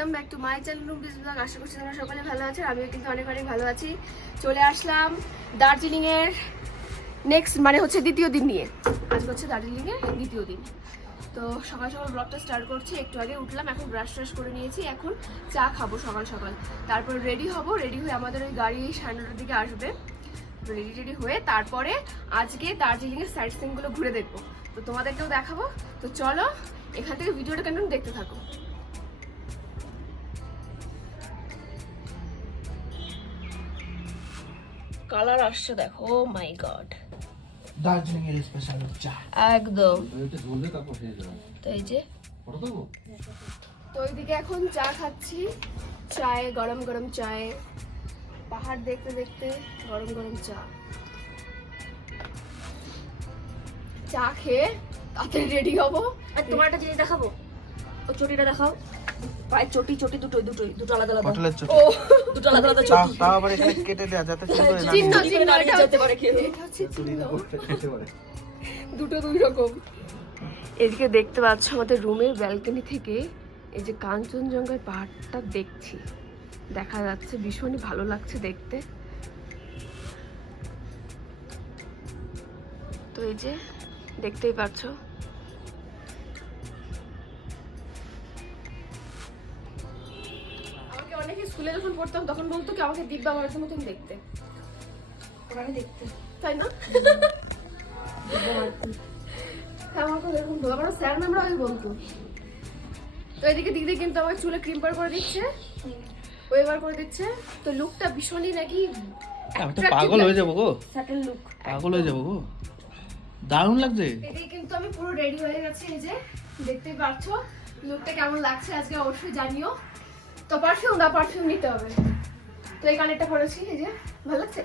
Welcome back to my channel room বিজ blog. আশা করছি তোমরা সকলে ভালো আছো, আমিও কিন্তু অনেক অনেক ভালো আছি। চলে আসলাম দার্জিলিংয়ের নেক্সট মানে হচ্ছে দ্বিতীয় দিন নিয়ে। আজ হচ্ছে দার্জিলিং এর দ্বিতীয় দিন। তো সকাল সকাল ব্লগটা স্টার্ট করছি, একটু আগে উঠলাম, এখন ব্রাশ ট্রাশ করে নিয়েছি, এখন চা খাব সকাল সকাল। তারপর রেডি হব রেডি হয়ে আমাদের ওই গাড়ি সাড়ে দিকে আসবে। রেডি রেডি হয়ে তারপরে আজকে দার্জিলিংয়ের সাইড সিনগুলো ঘুরে দেখব। তো তোমাদেরকেও দেখাবো। তো চলো, এখান থেকে ভিডিওটা কেন দেখতে থাকো। কালার আসছে দেখো ও মাই গড দার্জিলিং এর স্পেশাল চা। একদম। তো এই যে তো ওইদিকে এখন চা খাচ্ছি। চায়ে গরম গরম চায়ে। পাহাড় দেখতে দেখতে গরম গরম চা। চা খেয়ে তাড়াতাড়ি রেডি হব। আর তোমার একটা জিনিস দেখাবো? ও চটিটা দেখাও। চটি চটি দুটোই দুটোই দুটো আলাদা আলাদা। হোটেলের চটি। ও দুটো আলাদা আলাদা চটি। তাও আবার এখানে কেটে দেওয়া যাতে সুন্দর না চিহ্ন চিহ্ন এটা যেতে পারে কেউ। এটা হচ্ছে চিহ্ন খেতে পারে দুটো দুই রকম। এদিকে দেখতে পাচ্ছ আমাদের রুমের ব্যালকনি থেকে এই যে কাঞ্চনজঙ্ঘার পাহাড়টা দেখছি। দেখা যাচ্ছে ভীষণই ভালো লাগছে দেখতে। তো এই যে দেখতেই পাচ্ছ। স্কুলে যখন পড়তাম তখন বলতো কি আমাকে দিব্যা ভারতের মতন দেখতে। ওখানে দেখতে। তাই না? হ্যাঁ, আমাকে এরকম বলো। আমার স্যার ম্যামরা ওই বলতো। তো এদিকে দিদি কিন্তু আমার চুলে ক্রিম পার করে দিচ্ছে। ওয়েবার করে দিচ্ছে। তো লুকটা ভীষণই নাকি আমি তো পাগল হয়ে যাব গো। স্যাটেল লুক পাগল হয়ে যাব গো। দারুণ লাগছে। এদিকে কিন্তু আমি পুরো রেডি হয়ে গেছি এই যে দেখতেই পাচ্ছো লুকটা কেমন লাগছে আজকে অবশ্যই জানিও। তো পারফিউম না পারফিউম নিতে হবে। তো এই কানেরটা পরেছি এই যে ভালো লাগছে?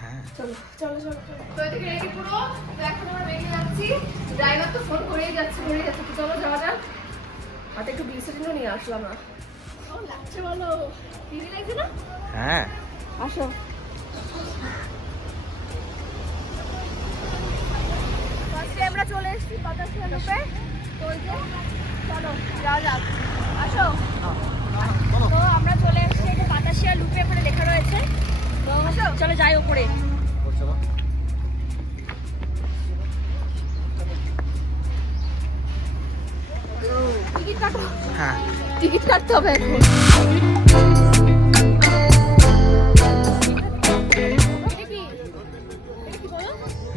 হ্যাঁ। চলো চলো চলো চলো। তো এদিকে রেডি পুরো তো এখন আমরা বেরিয়ে যাচ্ছি। ড্রাইভার তো ফোন করেই যাচ্ছে করেই যাচ্ছে। তো চলো যাওয়া যাক। হাতে একটু গ্লিসারিনও নিয়ে আসলাম না। লাগছে বলো? দিদি লাগছে না? হ্যাঁ। আসো। ফার্স্টে আমরা চলে এসেছি বাতাসিয়া লুপে তো ওই যে চলো যাওয়া যাক। আসো। তো আমরা চলে এসেছি বাতাসিয়া লুপে ওখানে লেখা রয়েছে। তো চলো যাই ওপরে। টিকিট কাটো। হ্যাঁ। টিকিট কাটতে হবে এখন।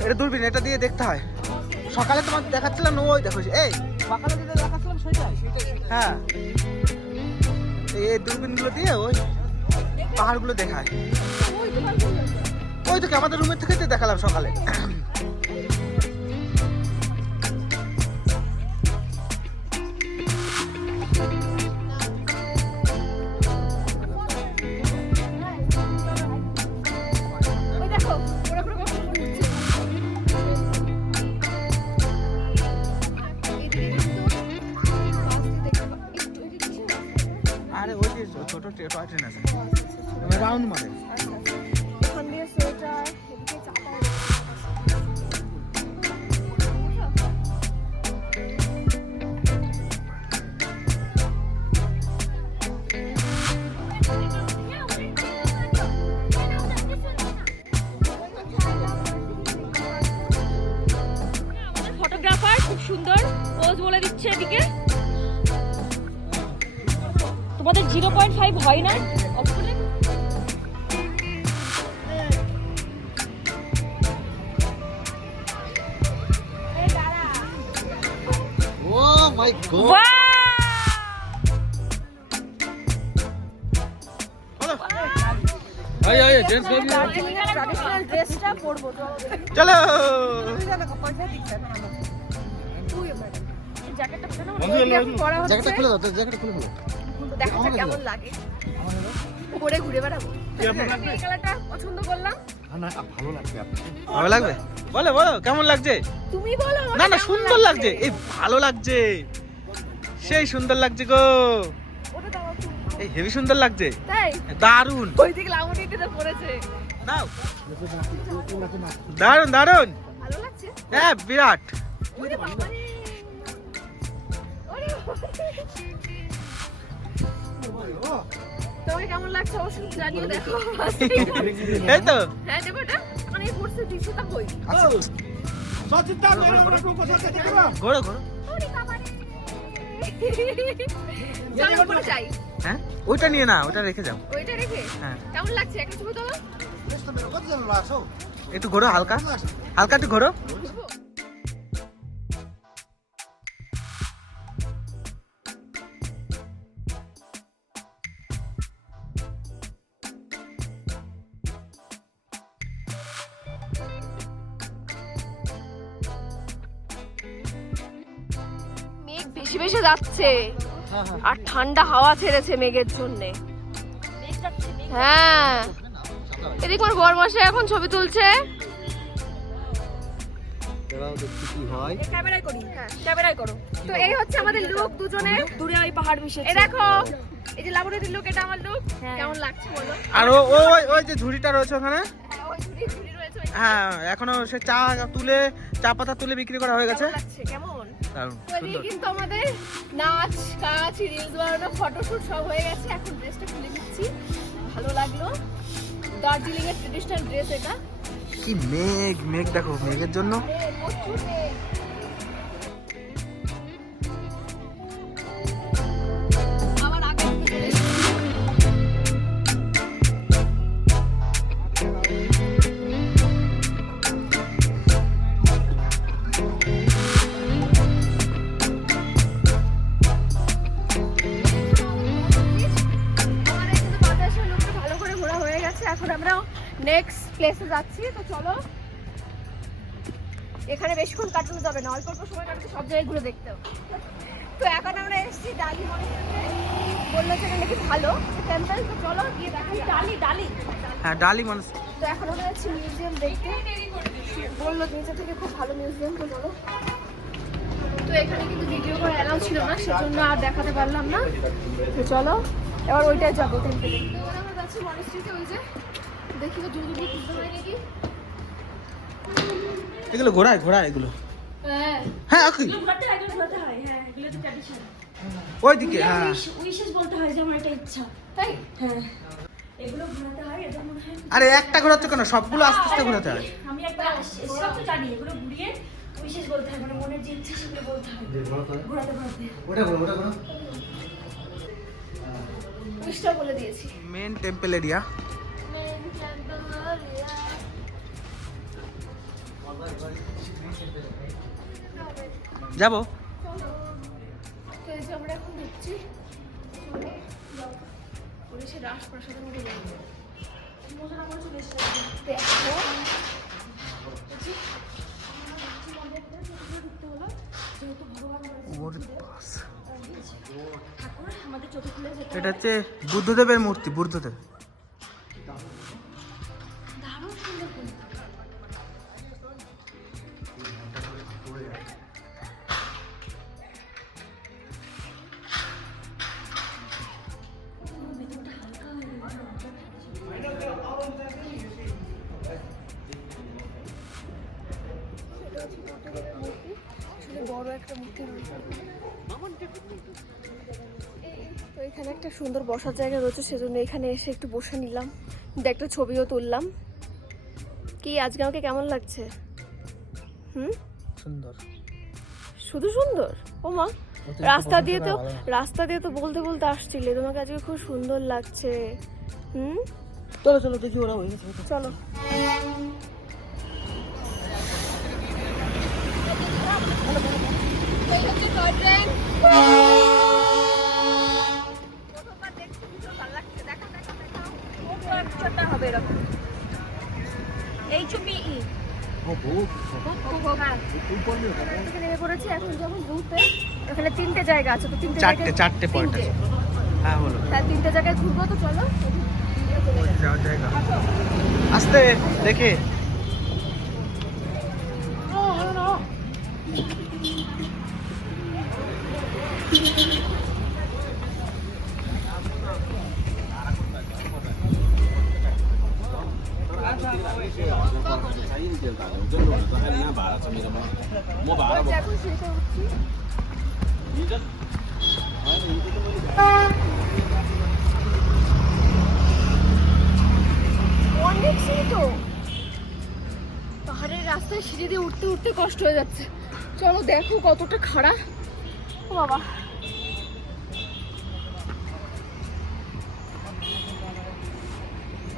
এটা দূরবীন এটা দিয়ে দেখতে হয়। সকালে তোমার দেখাচ্ছিলাম ওই দেখো এই সকালে যেটা দেখাচ্ছিলাম সেটাই। হ্যাঁ। এই দূরবীনগুলো দিয়ে ওই পাহাড়গুলো দেখায়। ওই তো কি আমাদের রুমের থেকে তো দেখালাম সকালে। রাউন্ড আচ্ছা। এখান খুব সুন্দর পোজ বলে দিচ্ছে এদিকে তোমাদের জিরো পয়েন্ট ফাইভ হয় না মাই গড আয় আয় জেন্টস বেবি দার্জিলিং এর ট্র্যাডিশনাল ড্রেসটা পরবো তো। চলো জ্যাকেটটা খুলে দাও জ্যাকেটটা খুলে দাও। দেখা যাক আমাকে কেমন দাও। লাগে। পরে ঘুরে বেড়াবো। আমি এই কালারটা পছন্দ করলাম। ভালো লাগবে আপনার। ভালো লাগবে? বলো বলো কেমন লাগছে? তুমি বলো না না সুন্দর লাগছে? এই ভালো লাগছে। সেই সুন্দর লাগছে গো। ওটা দাও একটু। এই হেভি সুন্দর লাগছে। দারুণ ওই দিকে লাউনিতে তো পড়েছে। দাও। দারুণ দারুণ হ্যাঁ বিরাট। এই তো। হ্যাঁ মানে পড়ছে কই? ওরে বাবারে। চলো চাই। হ্যাঁ? ওইটা নিয়ে না ওইটা রেখে যাও। ওইটা রেখে? হ্যাঁ। কেমন লাগছে? একটা ছবি তোলো। একটু ঘোরো হালকা। হালকা একটু ঘোরো। বেশি আর ঠান্ডা হাওয়া ছেড়েছে মেঘের জন্যে। হ্যাঁ। এদিকে আমার বর মশাই এখন ছবি তুলছে। তো এই হচ্ছে আমাদের লুক দুজনের। দূরে ওই পাহাড় মিশে এই দেখো এই যে লাবণীদের লুক এটা আমার লুক হ্যাঁ। কেমন লাগছে বলো? আর ওই ওই যে ঝুড়িটা রয়েছে ওখানে? হ্যাঁ, হ্যাঁ এখনও সে চা তুলে চা পাতা তুলে বিক্রি করা হয়ে গেছে। কেমন? কিন্তু আমাদের নাচ কাজ রিলস বানানো ফটোশুট সব হয়ে গেছে। এখন ড্রেসটা খুলে দিচ্ছি ভালো লাগল। দার্জিলিং এর ট্রেডিশনাল ড্রেস এটা। কি মেঘ মেঘ দেখো মেঘের জন্য। প্রচুর মেঘ। নেক্সট প্লেসে যাচ্ছি তো চলো। এখানে বেশিক্ষণ কাটানো যাবে না অল্প অল্প সময় কাটাতে সব জায়গায় ঘুরে দেখতে হবে। তো এখন আমরা এসেছি ডালি বলল এটা নাকি ভালো টেম্পল তো চলো গিয়ে দেখি। ডালি ডালি। হ্যাঁ ডালি মানুষ তো এখন আমরা যাচ্ছি মিউজিয়াম দেখতে। বলল নিচে থেকে খুব ভালো মিউজিয়াম তো চলো। তো এখানে কিন্তু ভিডিও করা অ্যালাউ ছিল না সেজন্য আর দেখাতে পারলাম না। তো চলো এবার ওইটাই যাব টেম্পলে তো আমরা যাচ্ছি মনেস্ট্রিতে ওই যে এগুলো ঘোড়ায় ঘোড়ায় এগুলো। হ্যাঁ। হ্যাঁ ওকে। এগুলো ঘোরাতে হয় এগুলো ঘোরাতে হয় হ্যাঁ এগুলো তো ট্র্যাডিশন ওইদিকে হ্যাঁ। উইশেস বলতে হয় যে আমার এটা ইচ্ছা। তাই? হ্যাঁ। এগুলো ঘোরাতে হয় এটা মনে হয় আরে একটা ঘোরাতে কেন? সবগুলো আস্তে আস্তে ঘোরাতে হয়। আমি আসছি সব তো জানি এগুলো ঘুরিয়ে উইশেস বলতে হয় মানে মনের যে ইচ্ছা সেগুলো বলতে হয়। ঘোরাতে ঘোরাতে ওটা বলো ওটা বলো। উইশটা বলে দিয়েছি। মেন টেম্পল এরিয়া যাব। আমরা এখন ঢুকছি রাজপ্রাসাদের মধ্যে এটা হচ্ছে বুদ্ধদেবের মূর্তি বুদ্ধদেব। তো এখানে একটা সুন্দর বসার জায়গা রয়েছে সেজন্য এখানে এসে একটু বসে নিলাম। একটা ছবিও তুললাম। কি আজকে আমাকে কেমন লাগছে? হুম? সুন্দর। শুধু সুন্দর? ও মা রাস্তা দিয়ে তো রাস্তা দিয়ে তো বলতে বলতে আসছিলে। তোমাকে আজকে খুব সুন্দর লাগছে। হুম? চলো চলো দেখি ওরা হয়ে গেছে। চলো। জায়গা আছে তো তিনটে চারটে চারটে পয়েন্ট। আছে। হ্যাঁ বলো। হ্যাঁ তিনটে জায়গায় ঘুরবো তো চলো। যাওয়ার জায়গা। আস্তে দেখে। সেটা উঠছি অনেক তো পাহাড়ের রাস্তায় সিঁড়ি দিয়ে উঠতে উঠতে কষ্ট হয়ে যাচ্ছে। চলো দেখো কতটা খারাপ ও বাবা।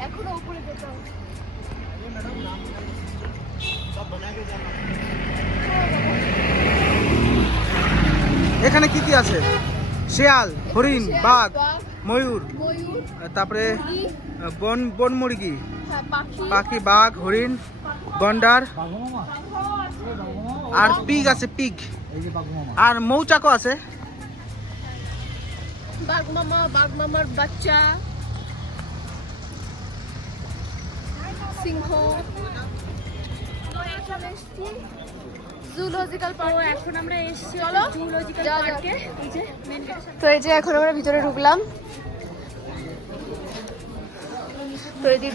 এখনও উপরে যেতে হবে। এখানে কি কি আছে? শেয়াল হরিণ বাঘ ময়ূর তারপরে বন বন মুরগি হ্যাঁ, পাখি পাখি বাঘ হরিণ গন্ডার আর পিগ আছে পিগ। আর মৌচাকও আছে। বাঘ মামা বাঘ মামার বাচ্চা সিংহ। জুলজিক্যাল পার্ক এখন আমরা এসেছি চলো, জুলজিক্যাল পার্কে এই যে মেন তো এই যে এখন আমরা ভিতরে ঢুকলাম। তো এই দিয়ে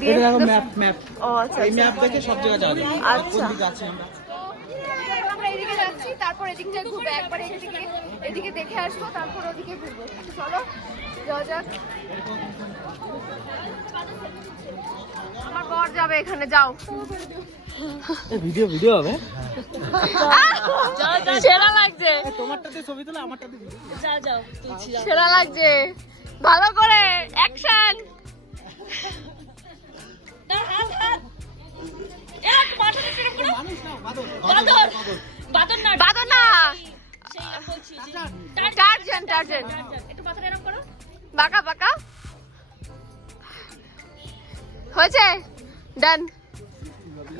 ম্যাপ ম্যাপ ও আচ্ছা এই ম্যাপ দেখে সব জায়গায় যাওয়া যায়। আচ্ছা। কোন দিকে আছি আমরা? আমরা এদিকে যাচ্ছি তারপর এদিকটা ঘুরবো একবার এদিকে এদিকে দেখে আসব তারপর ওদিকে ঘুরবো। চলো। যাওয়া যাক। আমার বর যাবে এখানে যাও। ভিডিও ভিডিও হবে? সেরা লাগছে। তোমারটাতে ছবি তুলে আমারটাতে ভিডিও যাও যাও তুলছি যাও। সেরা লাগছে। ভালো করে অ্যাকশন বাদর। বাদর। বাদর। না। বাদর না। বাঁকা বাঁকা। হয়েছে? ডান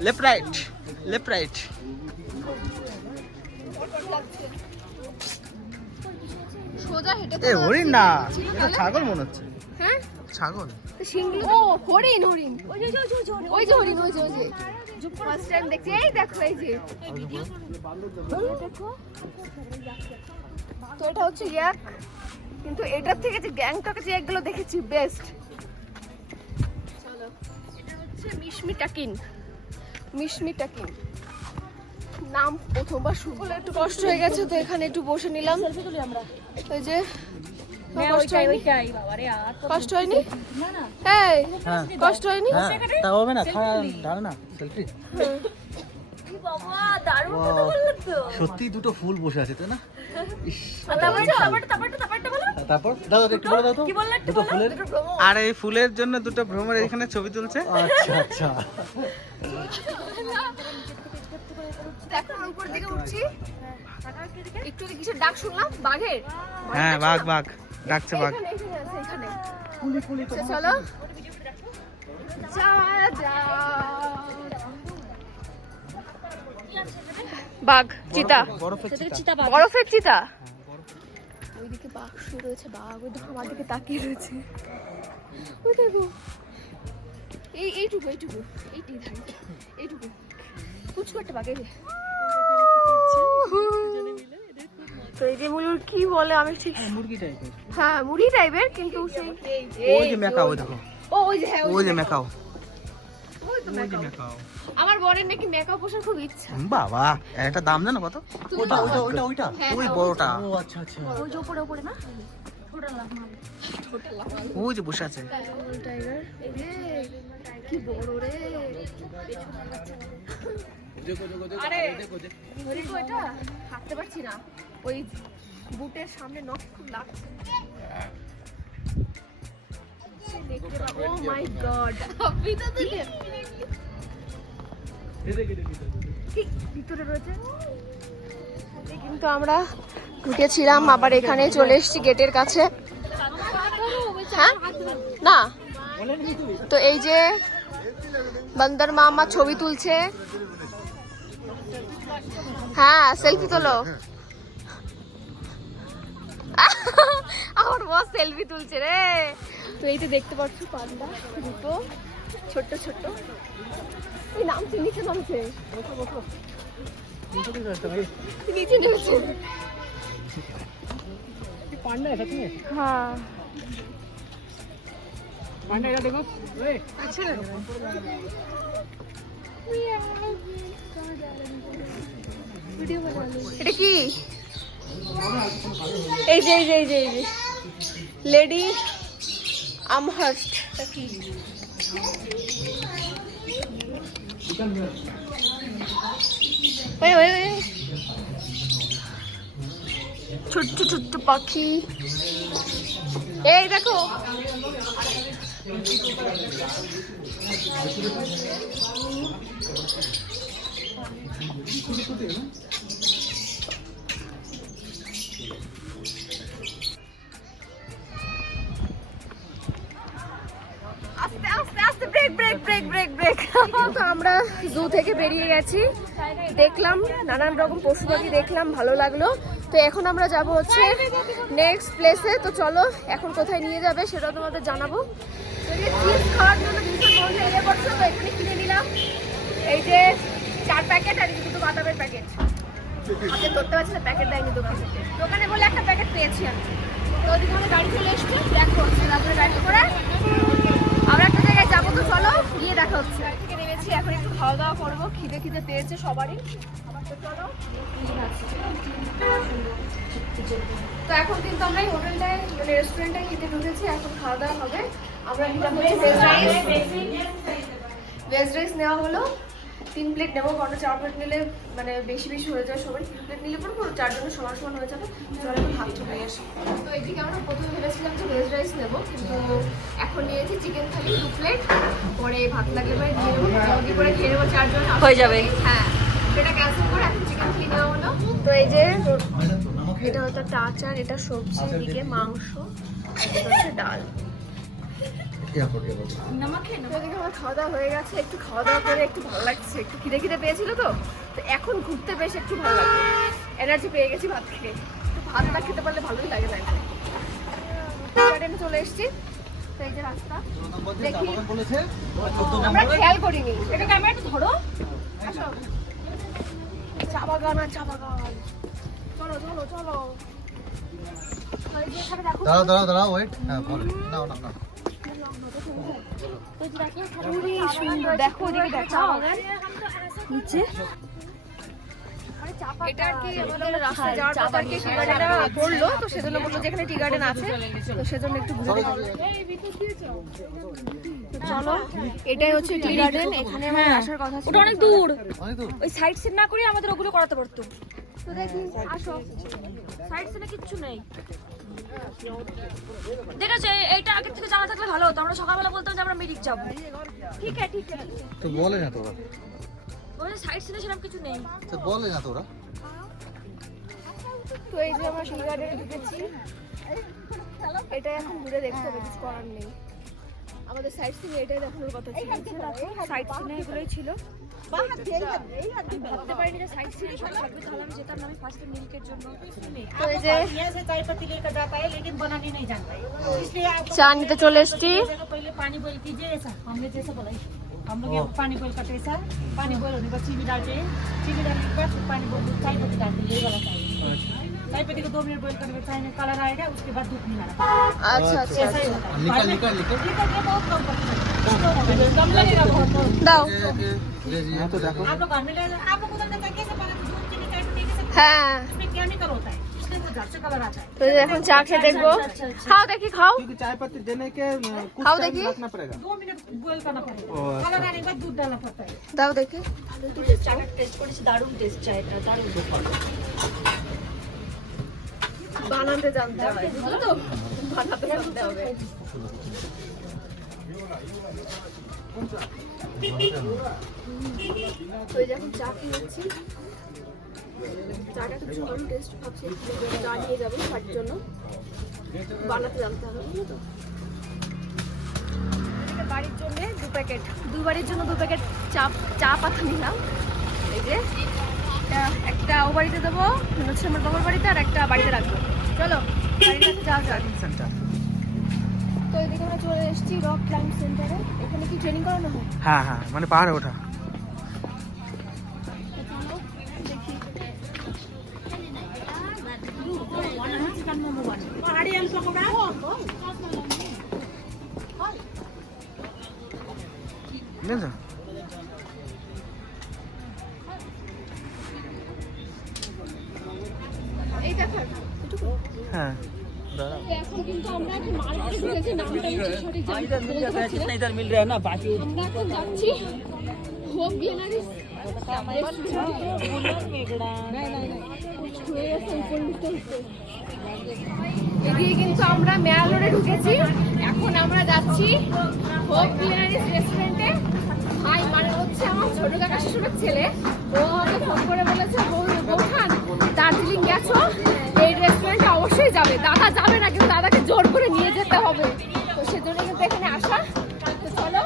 লেফট রাইট লেফট রাইট সোজা হেঁটে এ তো হরিণ না। এটা ছাগল মনে হচ্ছে। হ্যাঁ? ছাগল। ও হরিণ হরিণ। ওই যে ওই যে হরিণ। ওই যে ওই যে ফার্স্ট টাইম দেখছি। এই দেখো এই যে। তো এটা হচ্ছে ইয়াক কিন্তু এটার থেকে যে গ্যাংটকে যে একগুলো দেখেছি বেস্ট চলো এটা হচ্ছে মিশমি টাকিন। মিশমি টাকিন। নাম প্রথমবার শুনলে একটু কষ্ট হয়ে গেছে তো এখানে একটু বসে নিলাম। সেলফি তুলি আমরা। ওই যে কষ্ট হয়নি। কষ্ট হ্যাঁ। কষ্ট হয়নি? হ্যাঁ তা হবে না দাঁড়া না সেলফি কি বাবা দারুণ কথা বললেন তো। সত্যি দুটো ফুল বসে আছে তাই না? তারপরে তারপরে? তারপরে তারপরে বলো। তারপর? দাদা একটু বলে দাও তো। কি বললে একটু দুটো ফুলের? আর এই ফুলের জন্য দুটো ভ্রমর এখানে ছবি তুলছে। আচ্ছা আচ্ছা। দেখো আমি উপর দিকে উঠছি। একটু কিসের ডাক শুনলাম বাঘের? হ্যাঁ বাঘ বাঘ। ডাকছে বাঘ। আচ্ছা, চলো। যাওয়া যাক। বাঘ চিতা। বরফের চিতা। ওইদিকে বাঘ শুয়ে রয়েছে বাঘ ওই দেখো আমার দিকে তাকিয়ে রয়েছে। ওই দেখো। এই এইটুকু এইটুকু এইটি ধান এইটুকু। কুচকু একটা বাঘ তো এই যে ময়ূর কি বলে আমি ঠিক মুরগি টাইপের হ্যাঁ মুড়ি টাইপের কিন্তু সেই ওই যে মেকা ওই দেখো। ও ওই যে হ্যাঁ ওই যে মেকাও ওই তো মেকাও। আমার বরের নাকি মেকআপ পোষার খুব ইচ্ছা। বাবা একটা দাম জানো কত? ওইটা ওইটা ওইটা। ওইটা ওই বড়টা। ও আচ্ছা আচ্ছা। ওই যে উপরে উপরে না? ছোটা লাভ মাল ওই যে বসে আছে। টাইগার এই রে কি বড় রে। আরে দেখো হাঁটতে পারছি না। ওই বুটের সামনে নখ খুব লাগছে। ও মাই গড আপনি তো কিন্তু আমরা ঢুকেছিলাম, আবার এখানে চলে এসেছি গেটের কাছে। হ্যাঁ? না। তো এই যে বন্দর মামা ছবি তুলছে। হ্যাঁ সেলফি তোলো। আমার বস সেলফি তুলছে রে। তো এই তো দেখতে পাচ্ছ পান্ডা, দুটো। ছোট্ট ছোট্ট। এই নামছে নিচে নামছে নিচে নেমেছে আচ্ছা এটা কি? এই যে এই যে এই যে এই যে লেডি আমহার্স্ট ওই ওই ওই ছোট্ট ছোট্ট পাখি এই দেখো আস্তে আমরা জু থেকে বেরিয়ে গেছি। দেখলাম নানান রকম পশু পাখি দেখলাম, ভালো লাগল। তো এখন আমরা যাব হচ্ছে নেক্সট প্লেসে তো চলো, এখন কোথায় নিয়ে যাবে সেটাও তোমাদের জানাব। খাওয়ার জন্য এখানে কিনে নিলাম। এই যে চার প্যাকেট আর দুটো বাদামের প্যাকেট। ধরতে পারছি দোকানে। বলে একটা প্যাকেট পেয়েছি আমি। তো ওদিকে চলে করে আমরা একটা জায়গায় যাব। তো চলো, গিয়ে দেখা হচ্ছে। গাড়ি এখন একটু খাওয়া দাওয়া করব খিদে খিদে পেয়েছে সবারই। তো এখন কিন্তু আমরা এই হোটেলটায় মানে রেস্টুরেন্টটায় খেতে ঢুকেছি এখন খাওয়া দাওয়া হবে। আমরা ভেজ রাইস ভেজ রাইস নেওয়া হলো। তিন প্লেট নেব কারণ চার প্লেট নিলে মানে বেশি বেশি হয়ে যায় সবাই তিন প্লেট নিলে পরে পুরো চারজনের সমান সমান হয়ে যাবে। ভাত চলে আসি তো এদিকে আমরা প্রথমে ভেবেছিলাম যে ভেজ রাইস নেব কিন্তু এখন নিয়েছি চিকেন থালি দু প্লেট পরে ভাত লাগলে পরে নিয়ে নেব জলদি করে খেয়ে নেব চারজন হয়ে যাবে। হ্যাঁ এটা ক্যান্সেল করে এখন চিকেন থালি নেওয়া হলো। তো এই যে এটা হচ্ছে একটা আচার এটা সবজি এদিকে মাংস এটা হচ্ছে ডাল। আমার খাওয়া দাওয়া হয়ে গেছে একটু খাওয়া দাওয়া করে একটু ভালো লাগছে। একটু খিদে খিদে পেয়েছিল তো? তো এখন ঘুরতে বেশ একটু ভালো লাগছে এনার্জি পেয়ে গেছি ভাত খেয়ে। তো ভাতটা খেতে পারলে ভালোই লাগে তাই গার্ডেনে চলে এসেছি। তো এই যে রাস্তা। দেখি। আমরা খেয়াল করিনি। এটা ক্যামেরা ধরো। আসো। চা বাগান আর চা বাগান। চলো চলো চলো। দাঁড়াও দাঁড়াও দাঁড়াও ওয়েট হ্যাঁ বলো। নাও নাও খুবই সুন্দর দেখো ওদিকে দেখো বাগান নিচে এটা কি আমাদের রাস্তায় যাওয়ার পথে কি টি গার্ডেনটা পড়ল তো সেজন্য বলল যে এখানে টি গার্ডেন আছে তো সেজন্য একটু ঘুরে চলো এটাই হচ্ছে টি গার্ডেন। এখানে আমার আসার কথা ছিল। ওটা অনেক দূর। অনেক দূর ওই সাইড সিন না করে আমাদের ওগুলো করাতে পারতো। তো দেখি আসো। সাইড সিনে কিচ্ছু নেই। আছে এইটা আগের থেকে জানা থাকলে ভালো হতো। আমরা সকালবেলা বলতাম যে আমরা মিরিক যাব। ঠিক আছে ঠিক আছে তো বলে না তোরা। ওখানে সাইড সিনে সেরকম কিছু নেই। তো বলে না তোরা। তো এই যে আমরা গার্ডেনে ঢুকেছি এটা এখন ঘুরে দেখতে হবে কিছু করার নেই। আমাদের সাইড সিন এটাই দেখানোর কথা ছিল সাইড সিনে এগুলোই ছিল ভাবতে পারিনি যে সাইড সিনে সব থাকবে তাহলে আমি যেতাম না আমি ফার্স্টে মিল্কের জন্য তো এই যে यहाँ से चाय पत्ती लेकर जाता है लेकिन बनाने नहीं जानता है इसलिए आप চা নিতে চলে এসছি देखो पहले पानी बॉईल कीजिए ऐसा हमने जैसा बोला है। हम लोग यहाँ पानी बॉईल करते हैं ऐसा पानी बॉईल होने के बाद चीनी डालते हैं चीनी डालने के बाद फिर पानी बॉईल चाय पत्ती डालते हैं ये वाला चाय चाय पत्ती को दो मिनट बॉईल करने के बाद चाय में कलर आएगा उसके बाद दूध मिलाना আচ্ছা আচ্ছা ऐसा ही होता है निकल निकल निकल ठीक है ये बहुत कम करते हैं कम लगेगा बहुत बहुत। দাও ये तो देखो आप लोग घर में ले आप लोग उधर चाय कैसे बनाते हैं? दूध चीनी चाय पत्ती कैसे হ্যাঁ इसमें केमिकल होता है इसलिए वो झट से कलर आता है তো এই যে এখন চা খেয়ে দেখবো খাও দেখি খাও क्योंकि चाय पत्ती देने के अ, कुछ खाओ टाइम देखिए। रखना पड़ेगा दो मिनट बॉईल करना ओ, पड़ेगा अच्छा। कलर आने के बाद दूध डालना पड़ता है দাও দেখি চাটা টেস্ট করেছি দারুণ টেস্ট চায়টা দারুণ বানাতে জানতে হয় বুঝলো তো বানাতে জানতে হবে। তো এই যে এখন চা কিনেছি চাটা একটু দারুণ টেস্ট ভাবছি চা নিয়ে যাব জন্য। বানাতে জানতে হবে বুঝলো তো? বাড়ির জন্য দু প্যাকেট। দু বাড়ির জন্য দু প্যাকেট চা চা পাতা নিলাম। এই যে একটা ও বাড়িতে দেবো হচ্ছে আমার বাবার বাড়িতে আর একটা বাড়িতে রাখব। চলো ট্রেনিং সেন্টার তো এদিকে আমরা চলে এসেছি রক ক্লাইম্ব সেন্টারে। এখানে কি ট্রেনিং করানো হয়? হ্যাঁ হ্যাঁ মানে পাহাড়ে ওঠা। কিন্তু আমরা এখন মার্কেটে ঢুকেছি। আমরা এখন আমরা ঢুকেছি। এখন আমরা যাচ্ছি হোপ গ্যালারিস রেস্টুরেন্টে ভাই মানে হচ্ছে আমার ছোট কাকা শ্বশুরের ছেলে। ও আমাকে ফোন করে বলেছে বৌ- বৌঠান দার্জিলিং গেছো? অবশ্যই যাবে। দাদা যাবে না, কিন্তু দাদাকে জোর করে নিয়ে যেতে হবে। তো সেজন্য কিন্তু এখানে আসা। তো চলো।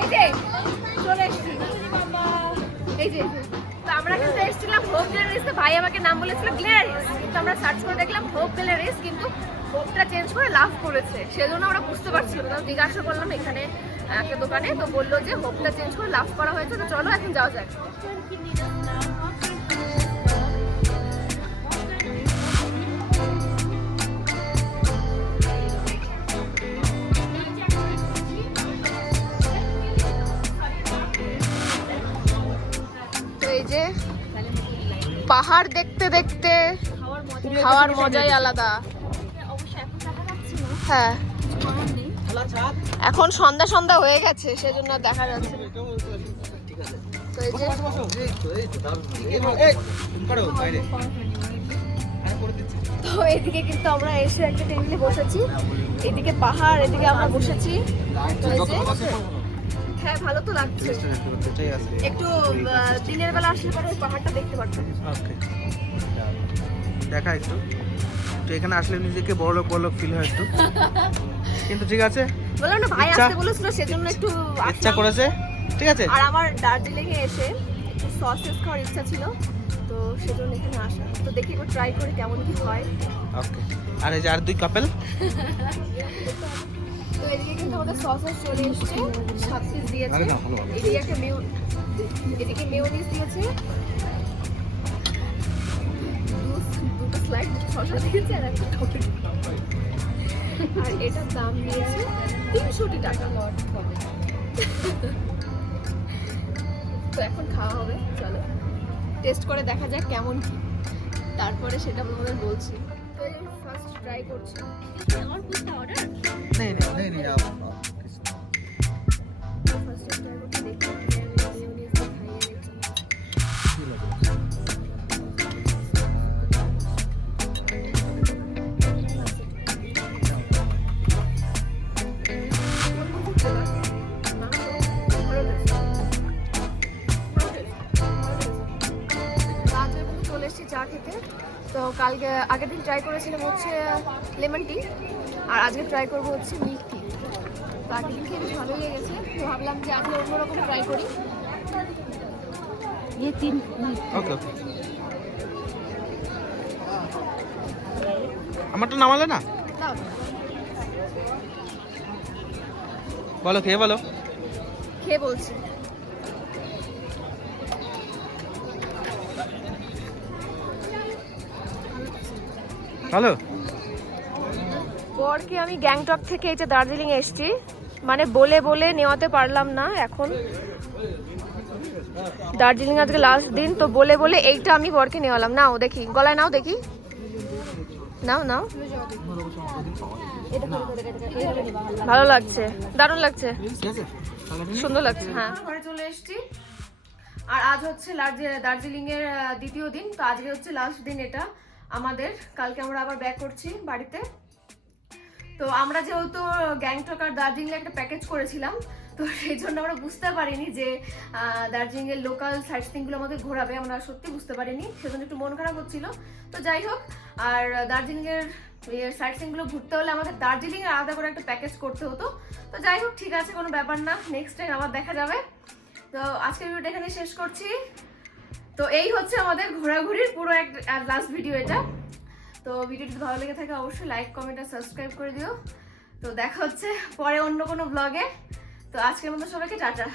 এই যে, চলে এসছি। এই যে, তো আমরা কিন্তু এসেছিলাম হোপ গ্যালারিস ভাই আমাকে নাম বলেছিল গ্যালারিস কিন্তু আমরা সার্চ করে দেখলাম হোপ গ্যালারিস কিন্তু হোপটা চেঞ্জ করে লাভ করেছে। সেজন্য আমরা বুঝতে পারছিলাম না। জিজ্ঞাসা করলাম এখানে একটা দোকানে। তো বলল যে হোপটা চেঞ্জ করে লাভ করা হয়েছে। তো চলো এখন যাওয়া যাক। পাহাড় দেখতে দেখতে খাওয়ার মজাই আলাদা। হ্যাঁ। এখন সন্ধ্যা সন্ধ্যা হয়ে গেছে সেজন্য দেখা যাচ্ছে তো এই যে এই, করো, বাইরে। তো এদিকে কিন্তু আমরা এসে একটা টেবিলে বসেছি। এদিকে পাহাড় এদিকে আমরা বসেছি। হ্যাঁ ভালো তো লাগছে। একটু দিনের বেলা আসলে পরে পাহাড়টা দেখতে পারতাম। Okay. দেখা একটু। তো এখানে আসলে নিজেকে বড় লোক বড় লোক ফিল হয় একটু। কিন্তু ঠিক আছে। বললাম না ভাই আসতে বলেছিল সেজন্য একটু ইচ্ছা করেছে। ঠিক আছে। আর আমার দার্জিলিং এ এসে একটু সসেস খাওয়ার ইচ্ছা ছিল তো সেজন্য এখানে আসা। তো দেখি একবার ট্রাই করে কেমন কি হয়। ওকে। আর এই যে আর দুই কাপেল? তো এদিকে কিন্তু আমাদের সসেস চলে এসেছে। সাত পিস দিয়েছে। এদিকে একটা মেউ এদিকে মেয়োনিজ দিয়েছে। দু- দুটো স্লাইড শসা দিয়েছে আর একটা আর এটার দাম নিয়েছে তিনশোটি টাকা। তো এখন খাওয়া হবে চলো। টেস্ট করে দেখা যাক কেমন কি। তারপরে সেটা তোমাদের বলছি। ফার্স্ট ট্রাই করছি নেই নেই নেই নেই ফার্স্ট ট্রাই করছি দেখি কালকে আগের দিন ট্রাই করেছিলাম হচ্ছে লেমন টি আর আজকে ট্রাই করবো হচ্ছে মিল্ক টি তো আগের দিন খেয়ে বেশ ভালোই লেগেছে তো ভাবলাম যে আজকে অন্যরকম ট্রাই করি ये तीन ওকে ওকে আমারটা নামালে না দাও বলো খেয়ে বলো খেয়ে বলছি ভালো বরকে আমি গ্যাংটক থেকে এই যে দার্জিলিং এসেছি। মানে বলে বলে নেওয়াতে পারলাম না এখন। দার্জিলিং আজকে লাস্ট দিন তো বলে বলে এইটা আমি বরকে নেওয়ালাম। নাও দেখি গলায় নাও দেখি। নাও নাও। ভালো লাগছে দারুণ লাগছে। সুন্দর লাগছে হ্যাঁ। ঘরে চলে এসেছি। আর আজ হচ্ছে দার্জিলিং এর দ্বিতীয় দিন তো আজকে হচ্ছে লাস্ট দিন এটা। আমাদের। কালকে আমরা আবার ব্যাক করছি বাড়িতে। তো আমরা যেহেতু গ্যাংটক আর দার্জিলিং একটা প্যাকেজ করেছিলাম, তো সেই জন্য আমরা বুঝতে পারিনি যে দার্জিলিংয়ের লোকাল সাইটগুলো আমাদের ঘোরাবে। আমরা সত্যি বুঝতে পারিনি। সেজন্য একটু মন খারাপ হচ্ছিল। তো যাই হোক, আর দার্জিলিং এর সাইটগুলো ঘুরতে হলে আমাদের দার্জিলিং এর আলাদা করে একটা প্যাকেজ করতে হতো। তো যাই হোক, ঠিক আছে, কোনো ব্যাপার না। নেক্সট টাইম আবার দেখা যাবে। তো আজকের ভিডিওটা এখানে শেষ করছি। তো এই হচ্ছে আমাদের ঘোরাঘুরির পুরো এক লাস্ট ভিডিও এটা। তো ভিডিওটি ভালো লেগে থাকে অবশ্যই লাইক কমেন্ট আর সাবস্ক্রাইব করে দিও। তো দেখা হচ্ছে পরে অন্য কোনো ব্লগে তো আজকের মতো সবাইকে, টাটা।